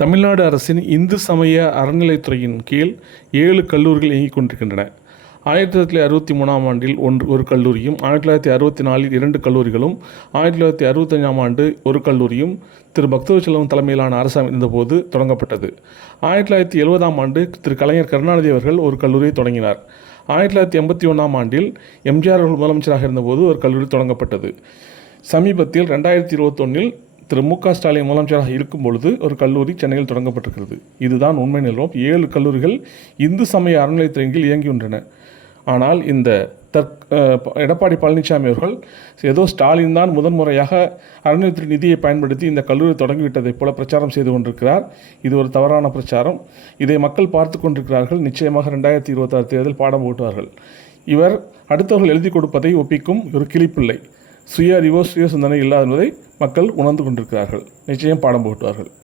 தமிழ்நாடு அரசின் இந்து சமய அறநிலைத்துறையின் கீழ் 7 கல்லூரிகள் இயங்கிக் கொண்டிருக்கின்றன. 1963ஆம் ஆண்டில் ஒரு கல்லூரியும், 1964இல் 2 கல்லூரிகளும், 1965ஆம் ஆண்டு ஒரு கல்லூரியும் திரு பக்தவச்சலம் தலைமையிலான அரசு இருந்தபோது தொடங்கப்பட்டது. 1970ஆம் ஆண்டு திரு கலைஞர் கருணாநிதி அவர்கள் ஒரு கல்லூரியை தொடங்கினார். 1981ஆம் ஆண்டில் எம்ஜிஆர் அவர்கள் முதலமைச்சராக இருந்தபோது ஒரு கல்லூரி தொடங்கப்பட்டது. சமீபத்தில் 2021இல் திரு மு.க. ஸ்டாலின் முதலமைச்சராக இருக்கும் பொழுது ஒரு கல்லூரி சென்னையில் தொடங்கப்பட்டிருக்கிறது. இதுதான் உண்மை நிலவரம். 7 கல்லூரிகள் இந்து சமய அறநிலையத்துறையின் கீழ் இயங்குகின்றன. ஆனால் இந்த எடப்பாடி பழனிசாமி அவர்கள் ஏதோ ஸ்டாலின் தான் முதன்முறையாக அறநிலையத்துறை நிதியை பயன்படுத்தி இந்த கல்லூரி தொடங்கிவிட்டதைப் போல பிரச்சாரம் செய்து கொண்டிருக்கிறார். இது ஒரு தவறான பிரச்சாரம். இதை மக்கள் பார்த்து கொண்டிருக்கிறார்கள். நிச்சயமாக 2026 தேர்தல் பாடம் போட்டுவார்கள். இவர் அடுத்தவர்கள் எழுதி கொடுப்பதை ஒப்பிக்கும் ஒரு கிளிப்பிள்ளை. சுய அறிவோ சுய சிந்தனை இல்லாத என்பதை மக்கள் உணர்ந்து கொண்டிருக்கிறார்கள். நிச்சயம் பாடம் போட்டுவார்கள்.